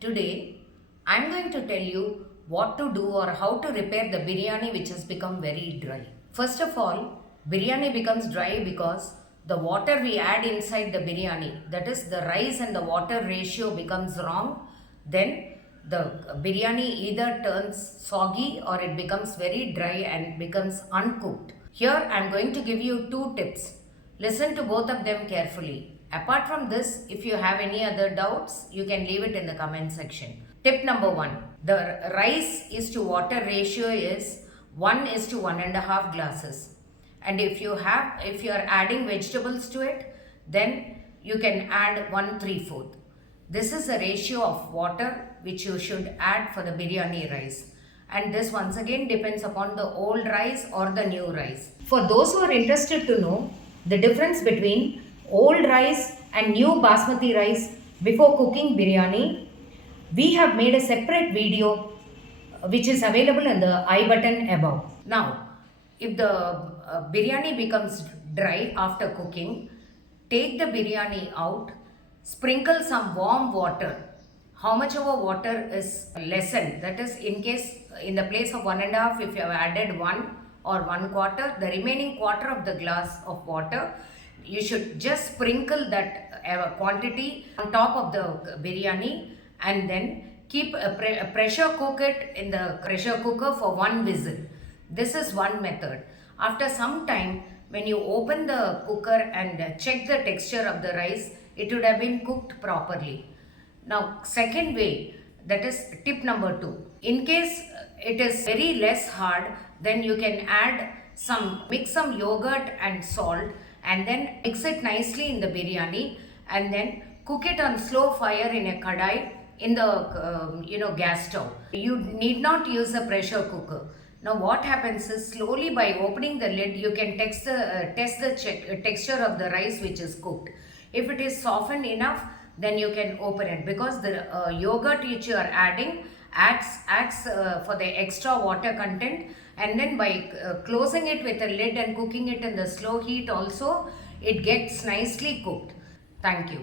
Today, I'm going to tell you what to do or how to repair the biryani which has become very dry. First of all, biryani becomes dry because the water we add inside the biryani, that is the rice and the water ratio becomes wrong. Then the biryani either turns soggy or it becomes very dry and becomes uncooked. Here I'm going to give you two tips. Listen to both of them carefully. Apart from this, if you have any other doubts, you can leave it in the comment section. Tip number 1. The rice is to water ratio is 1 is to 1.5 glasses. And if you are adding vegetables to it, then you can add 1/3. This is the ratio of water which you should add for the biryani rice. And this once again depends upon the old rice or the new rice. For those who are interested to know the difference between old rice and new basmati rice before cooking biryani, we have made a separate video which is available in the I button above. Now, if the biryani becomes dry after cooking, take the biryani out, sprinkle some warm water. How much of a water is lessened? That is, in case in the place of 1.5, if you have added 1 or 1/4, the remaining quarter of the glass of water, you should just sprinkle that quantity on top of the biryani and then keep pressure cook it in the pressure cooker for 1 whistle. This is one method. After some time, when you open the cooker and check the texture of the rice, it would have been cooked properly. Now, second way, that is tip number 2. In case it is very less hard, then you can mix some yogurt and salt and then mix it nicely in the biryani and then cook it on slow fire in a kadai in the gas stove. You need not use a pressure cooker. Now what happens is, slowly by opening the lid, you can test the texture of the rice which is cooked. If it is softened enough, then you can open it, because the yogurt which you are adding adds for the extra water content, and then by closing it with a lid and cooking it in the slow heat also, it gets nicely cooked. Thank you.